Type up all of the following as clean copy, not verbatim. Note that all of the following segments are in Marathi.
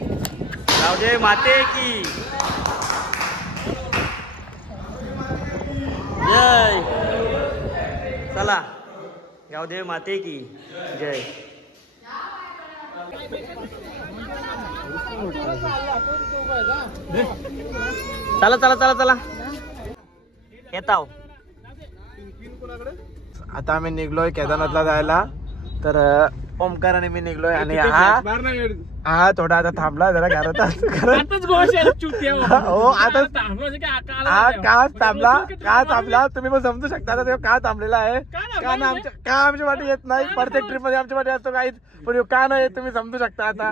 गावदेवी माते की जय। चला गावदेवी माते की जय। चला चला चला चला येताव। आता आम्ही निघलोय केदारनाथला जायला। तर ओमकार आणि मी निघलोय आणि हा थोडा आता थांबला जरा घरात हो आता का थांबला तुम्ही पण समजू शकता आता का थांबलेला आहे। का आमच्या वाटी येत नाही प्रत्येक ट्रिप मध्ये आमच्या वाटी असतो काहीच पण का नाही येत तुम्ही समजू शकता। आता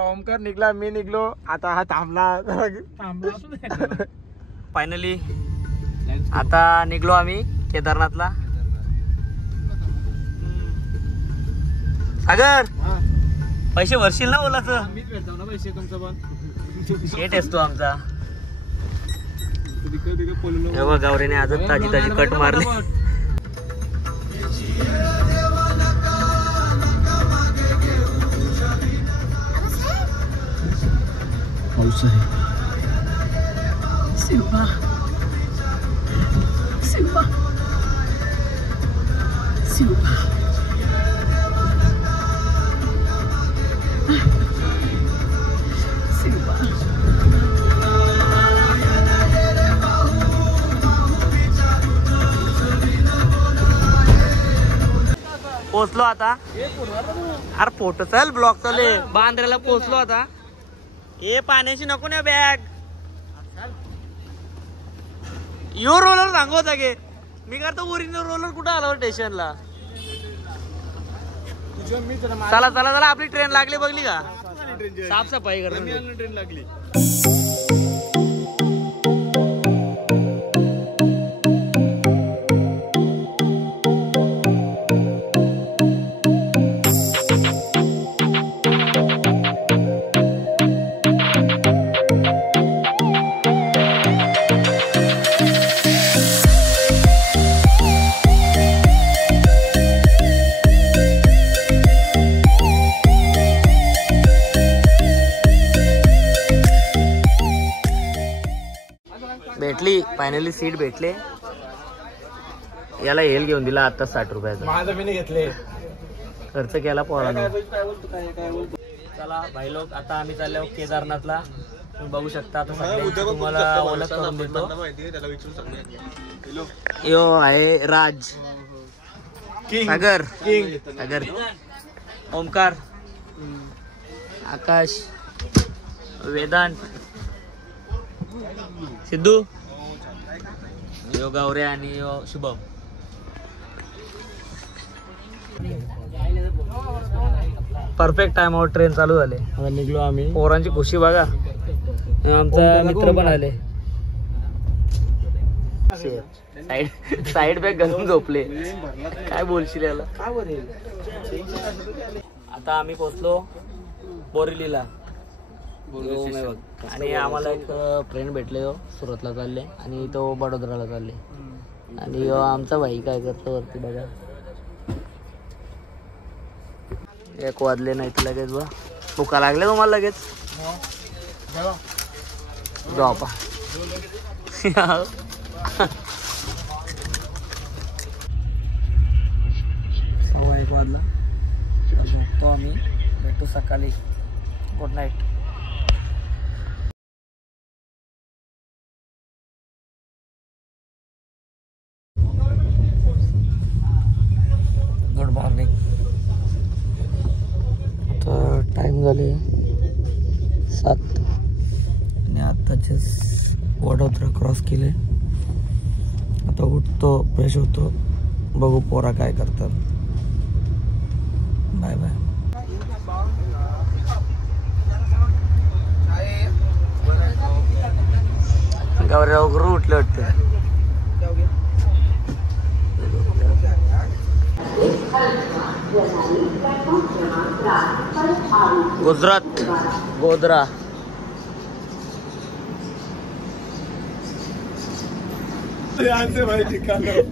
ओमकार निघला मी निघलो आता हा थांबला। फायनली आता निघलो आम्ही केदारनाथला। सागर पैसे भरशील ना ओलाचं? मीच भेटतो ना पैसे तुमचं पण शेट असतो आमचा। गावरेने आजच ताजी ताजी कट मारली। पाऊस आहे। शिवा शिवा शिवा पोचलो आता। अरे फोटो चल ब्लॉक चाले बांद्र्याला पोचलो आता। हे पाण्याची नको ना बॅग यो रोलर सांगू होता गे मी करतो ओरिजिनल रोलर कुठं आला स्टेशनला। चला चला चला आपली ट्रेन लागली बघली का साफसफाई करतो ट्रेन लागली। भेटली फायनली सीट भेटले। याला हेल घेऊन दिला आता 60 रुपयाचा। माझं मी घेतले खर्च केला पोरांना। चला भाई लोक आता आम्ही चाललो केदारनाथला। तुम्ही बघू शकता आता सगळ्यांची तुम्हाला ओळख करून देतो। यो आहे राज सागर सागर ओमकार आकाश वेदांत सिद्धू यो गावरे आणि यो शुभम। परफेक्ट टाइमवर ट्रेन चालू झाले। आता निघलो आम्ही। पोरांची खुशी बघा आमचा मित्र पण आले। साइड बॅग घालून झोपले काय बोलशील याला। आता आम्ही पोहोचलो बोरिवलीला आणि आम्हाला एक फ्रेंड भेटले सुरतला चालले आणि तो बडोदराला चालले आणि आमचा भाई काय करतो वरती बघा। 1 वाजले नाही तर लगेच बा भुका लागले तुम्हाला लगेच झोपा। 1:15 वाजला झोपतो आम्ही। भेटू सकाळी। Good night. Good morning. आता टाइम झाले 7 आणि आताच वडोदरा क्रॉस केले। आता उठतो फ्रेश होतो बघू पोरा काय करतात। Bye bye. गावऱ्या वगैरे उठले वाटतं। गुजरात गोधरा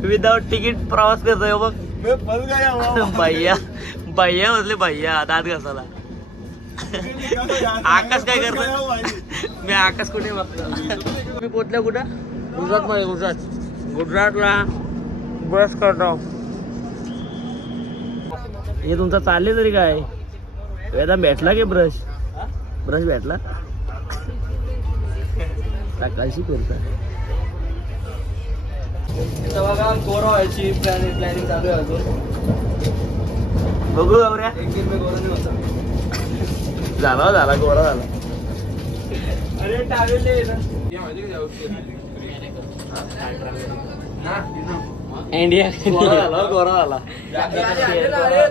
विदाउट तिकीट प्रवास करतोय बघ। मैं फंस गया भैया भैया बसले भैया दात घासाला. आकाश काय करतो मी आकाश कुठे बघतो. मी पोचल्या कुठं गुजरात मध्ये गुजरातला बस करतो. हे तुमचा चालले तरी काय वेदा भेटला की ब्रश भेटला सकाळशी फिरता. बघा गोरा व्हायची प्लॅनिंग चालू आहे अजून. बघू गौऱ्या एक दिन गोरा नाही होता. झाला गोरा झाला. अरे टावेल इंडिया गोरा झाला.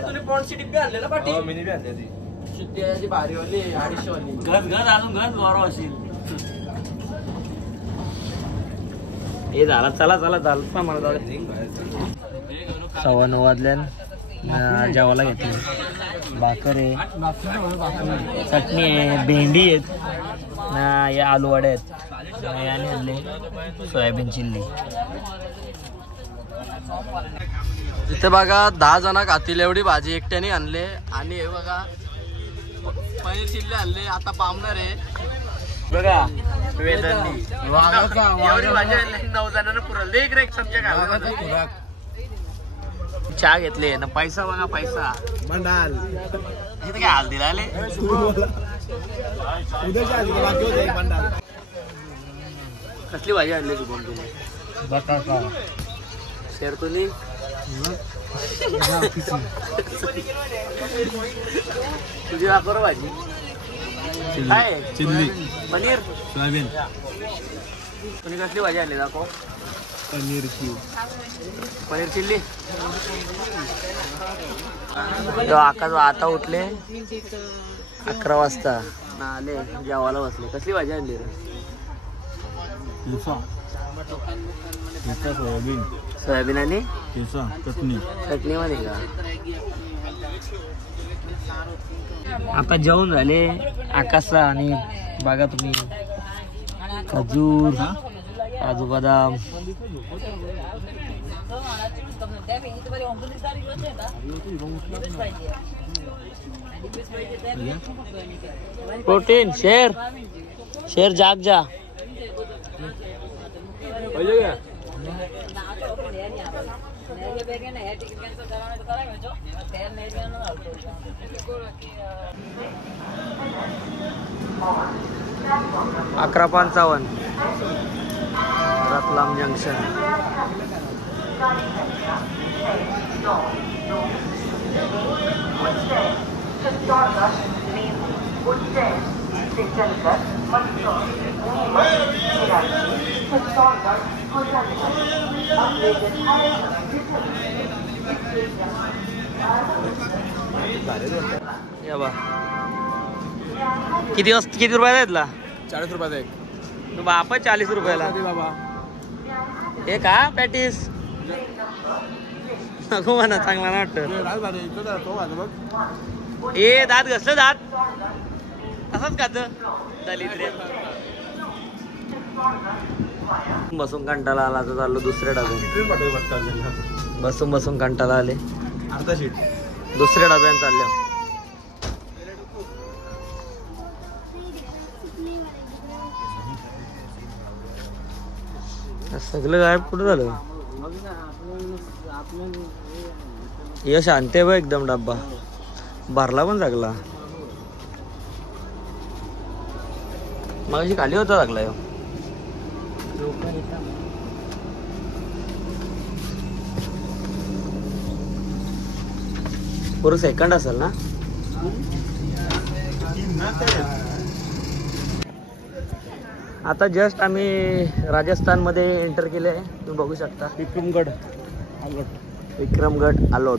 तुम्ही पॉन्डची डिब्बी आणलेला पाठी मिनी बी आणली ती भारी वाली 250 वाली. घस अजून घस गोरा असेल. हे झाला चला झालं मला 9:15 वाजल्यान जेवायला घेतलं. भाकर आहे चटणी आहे भेंडी आहेत या आलू वड्या आहेत याने आणले सोयाबीन चिल्ली. इथे बघा 10 जण खातील एवढी भाजी एकट्याने आणले. आणि हे बघा पनीर चिल्ली आणले. आता पामणार आहे बघा वेदांनी एवढी भाजी आणली 9 जणांना पुरल. एक चमचा घाला. चहा घेतले ना पैसा बघा पैसा मंडाल इथे काय हाल दिला आले. कसली भाजी आणली तू कोण तुम्ही बटाटा शेअर तुली तुझी वापर भाजी काय चिल्ली पनीर सोयाबीन तुम्ही कसली भाजी आणली दाखव. पनीर चिल्ली. आकाश आता उठले 11 वाजता आले जेवायला बसले. कसली भाजी आणली रे. सोयाबीन आणि चटणी मध्ये का. आता जेवण झाले आकाशला. आणि बघा तुम्ही खजूर काजू बदाम प्रोटीन शेर जाग जा. अकरा 55 रतलाम जंक्शन. किती रुपयाला घेतला. 40 रुपयाचा एक. तू बापा 40 रुपयाला बाबा हे का पॅटीस नको म्हणा चांगला ना वाटतं. ए दात घसलं दात असंच खात दलिद्र. बसून कंटाळा आला तर चाललो दुसऱ्या डब्यात. बसून कंटाळा आले अर्धा शीट दुसऱ्या डब्यात चालल्या. सगळं गायब कुठं झालं. यश आणते बघ एकदम डब्बा भरला पण लागला. मग खाली होता लागला. पूर्ण सेकंड असेल ना. आता जस्ट आम्ही राजस्थान मध्ये एंटर केले आहे. तुम्ही बघू शकता विक्रमगड आलोत.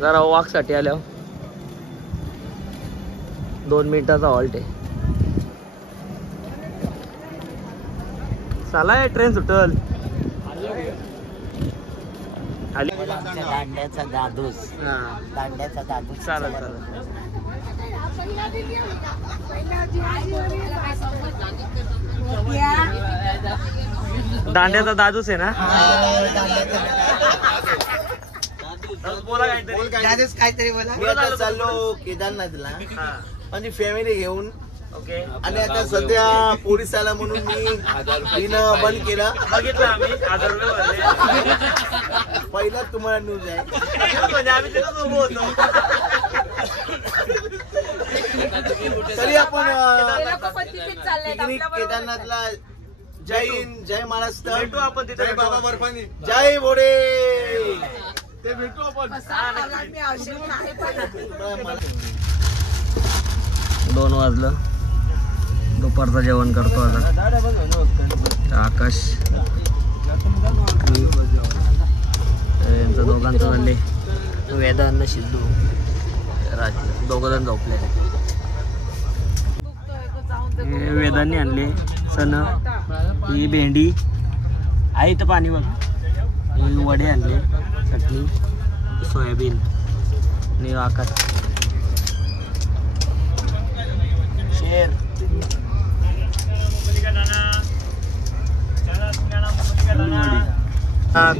जरा वॉक साठी आल्या. 2 मिनिटाचा हॉल्ट आहे. चला ट्रेन सुटल. दांड्याचा दादूस चालेल. दांड्याचा दादूस आहे ना. बोला काहीतरी मी आता चाललो केदारनाथला माझी फॅमिली घेऊन. ओके. आणि आता सध्या पोलीस आला म्हणून मी पिणं बंद केलं. बघितलं आम्ही 1000 रुपये भरले. पहिलाच तुम्हाला न्यूज आहे. म्हणजे आम्ही तिथंच उभो होतो. तरी आपण पिकनिक केदारनाथला. जय हिंद, जय महाराष्ट्र. भेटू आपण तिथे. जय बाबा बर्फानी, जय भोडे. ते भेटू आपण. 2 वाजलं. दुपारचं जेवण करतो आता. आकाश यांचं दोघांचं झाले. वेदांना सिद्धू दोघं जण झोपले. वेदांनी आणले सण. ही भेंडी आहे तर पाणी बघ. ही वडे आणले, चटणी, सोयाबीन आणि आकाश शेर.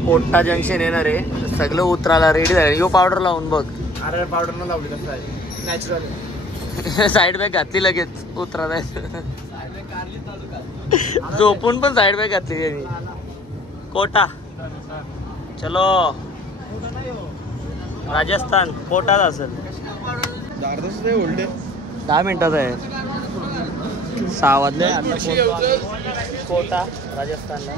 कोटा जंक्शन येणार आहे. सगळं उतरायला रेडी झालं. यो पावडर लावून बघ. अरे पावडर न लावली कसं आहे नॅचरल. साईड बॅग घातली लगेच उतरायला. झोपून पण साईड बॅग घातली त्यांनी. कोटा चलो. राजस्थान कोटाच असेल. 10 मिनिटात आहे. 6 वाजले. कोटा राजस्थानला.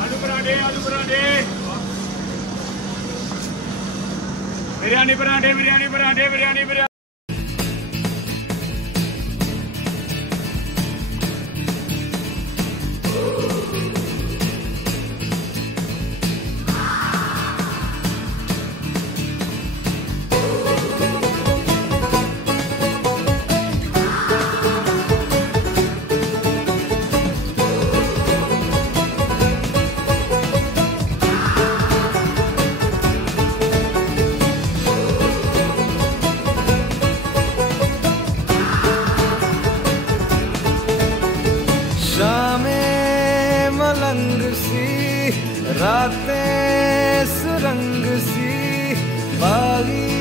आलू पराठे बिर्याणी बिर्याणी. रातें सुरंग सी बागी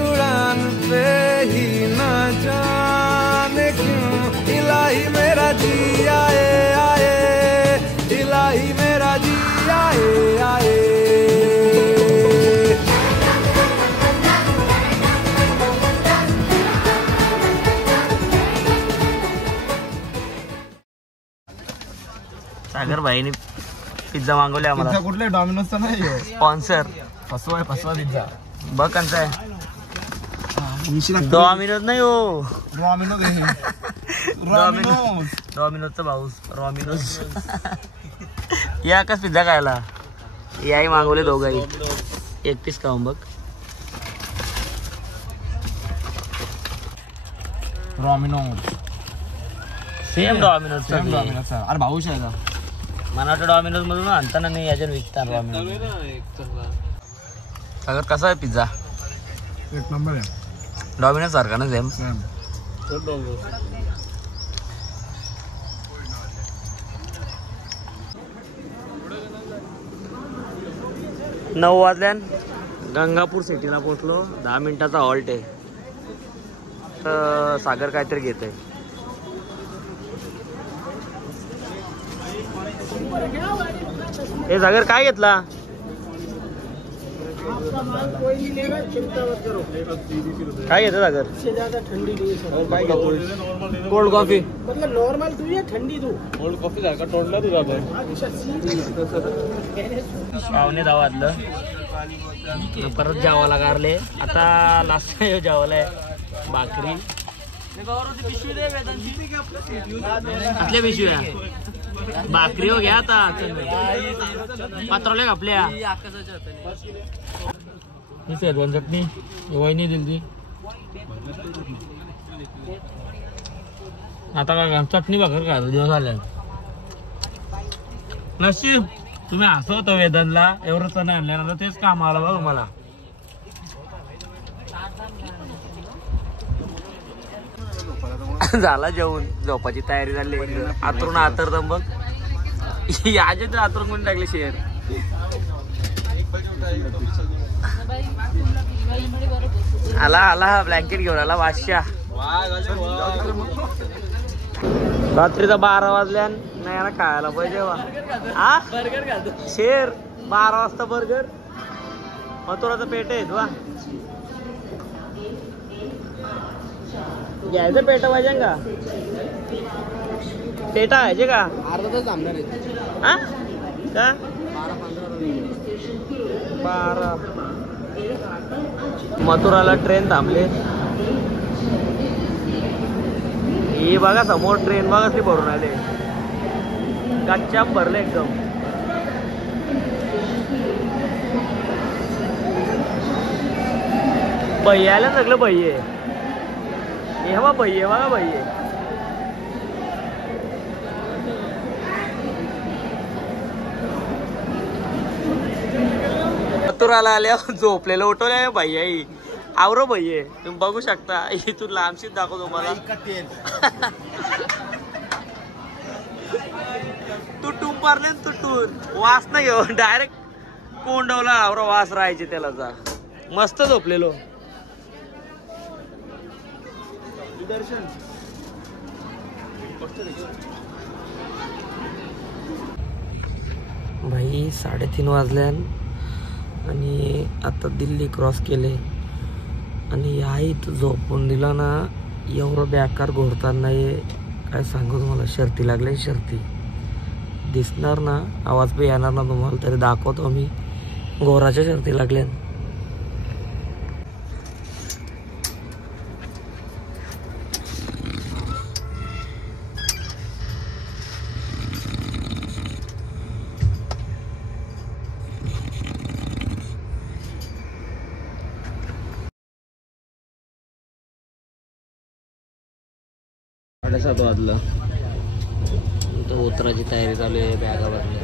उड़ान पे ही ना जाने क्यों इलाही मेरा जी आए आए, इलाही मेरा जी आए आए. सागर भाईने पिझ्झा मागवले आम्हाला. कुठले डॉमिनोजचा नाही स्पॉन्सर. फसवा पिझ्झा. बघ कंचा आहे. डॉमिनोज नाही हो, डॉमिनोजचा भाऊ रॉमिनोज. या आकाश पिझ्झा खायला. याही मागवले दोघाही. एक पीस खाऊन बघ. Domino's same Domino's. अरे भाऊश आहे का? मला वाटतं डॉमिनोज मधून आणताना नाही याच्यात विकतात डॉमिनोज. सागर कसा आहे पिझ्झा? एक नंबर आहे. डॉमिनोज सारखा ना सेम. 9 वाजल्यान गंगापूर सिटीला पोहोचलो. 10 मिनिटाचा हॉल्ट आहे. तर सागर काहीतरी घेत आहे. हे सागर काय घेतला? काय घेतो सागर? Cold coffee. नॉर्मल तू ठंडी तू कोल्ड कॉफी सारखा तोडला तुझा. पावणे 10 वाजलं. परत जेवायला गारले. आता लास्ट जेवायला आहे भाकरी. आपल्या पिशव्या भाकरी हो घ्या. आता पात्रवल्या आपल्या शेजवान चटणी वहिनी दिली. आता काय चटणी भाकर खायचं दिवस आल्या. नशीब तुम्ही असं होतं वेदांतला एवढं चण आणल्यानंतर तेच काम आलं बघ मला. झाला जेवण, झोपाची तयारी झाली. आतरून आतरदम बघ. याच्या आतरून कोणी टाकले शेअर. आला आला ब्लँकेट घेऊन आला बादशाह. रात्रीचा 12 वाजल्या नाही ना खायला पाहिजे. हा बर्गर खातो शेर 12 वाजता बर्गर. मथुराचं पेट आहे वा. घ्यायचं पेटा पाहिजे का? पेटा आहे का? अर्धा तास थांबणार आहे. हा का 12 मथुराला ट्रेन थांबले. ही बघा समोर ट्रेन बघा ती भरून आले. गच्चाप भरले एकदम. भैया आलं सगळं. भैये हे बघा भैये बघा भैये. मथुराला आल्या झोपलेलं उठवलं भैया. आवरो भैये तुम्ही बघू शकता. इथून लांबशीच दाखवतो मला. तुटून पारले तुटून वास नाही घेऊ डायरेक्ट कोंडवला. आवरो वास राहायचे त्याला जा. मस्त झोपलेलो. भाई 3:30 वाजल्या आणि आता दिल्ली क्रॉस केले. आणि आई तू झोपून दिला ना. एवढं बेकार घोरताना काय सांगू तुम्हाला. शर्ती लागले शर्ती. दिसणार ना आवाज पण येणार ना तुम्हाला तरी दाखवतो मी. घोराच्या शर्ती लागल्या. सात वाजलं. तो उतराची तयारी चालू आहे. बॅगा भरल्या.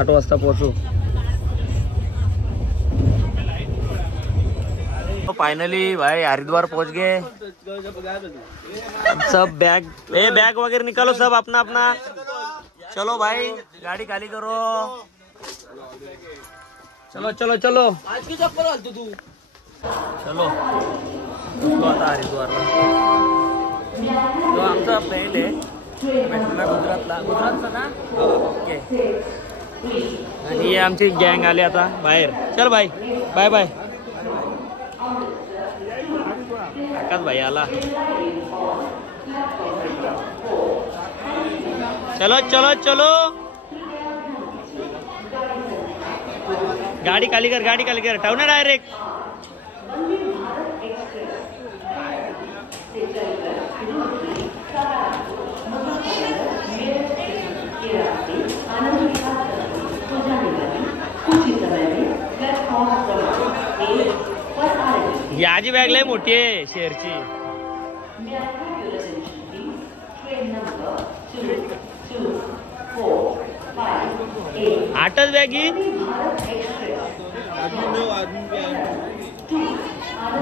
8 वाजता पोहोचू. फाइनली भाई हरिद्वार पहुंच गए. सब बैग वगैरह निकालो सब अपना अपना. चलो भाई गाड़ी खाली करो. चलो चलो चलो. आज की चप्पल घालतो तू. चलो आता हरिद्वारला. तो आमचा फ्रेंड आहे गुजरातचा ना. ओके. आणि हे आमची गँग आली आता बाहेर. चल भाई बाय बाय. आकाश भाई आला. चलो चलो चलो. गाडी खाली कर ठेव ना डायरेक्ट. याची बॅग लय मोठी आहे शेअरची. 8च बॅगी.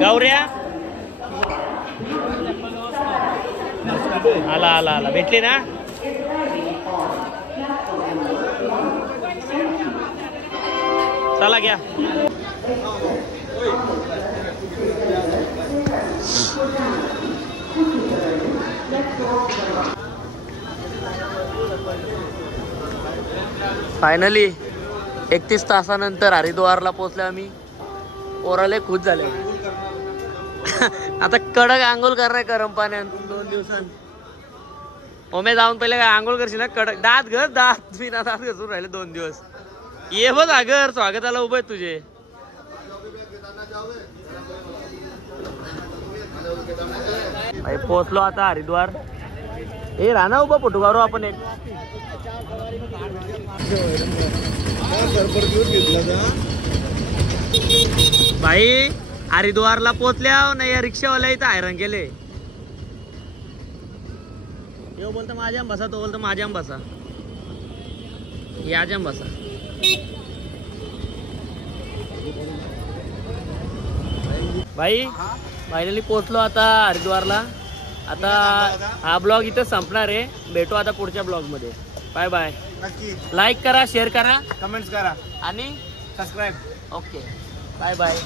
गौऱ्या आला आला आला. भेटली ना. चला घ्या. फायनली 31 तासानंतर हरिद्वारला पोहोचले आम्ही. पोराले खुश झाले. आता कडक आंघोळ करणार गरम पाण्यात 2 दिवसांत. ओमे जाऊन पहिले काय आंघोळ करशील ना कडक. दात बिना दात घसून राहिले 2 दिवस. ये बघ अगर स्वागताला उभे तुझे. पोहोचलो आता हरिद्वार. हे राणा उभा फोटो काढू आपण एक. भाई हरिद्वारला पोहोचल्या नाही या रिक्षावाला इथं हैराण केले. यो बोलतो माझ्या बसा. तो बोलतो माझ्या बसा. याच्या बसा. भाई फायनली पोहोचलो आता हरिद्वारला. आता हा ब्लॉग इथं संपणार आहे. भेटू आता पुढच्या ब्लॉग मध्ये. Bye bye. नक्की लाईक करा, शेअर करा कमेंट्स करा आणि सबस्क्राईब. Okay bye bye.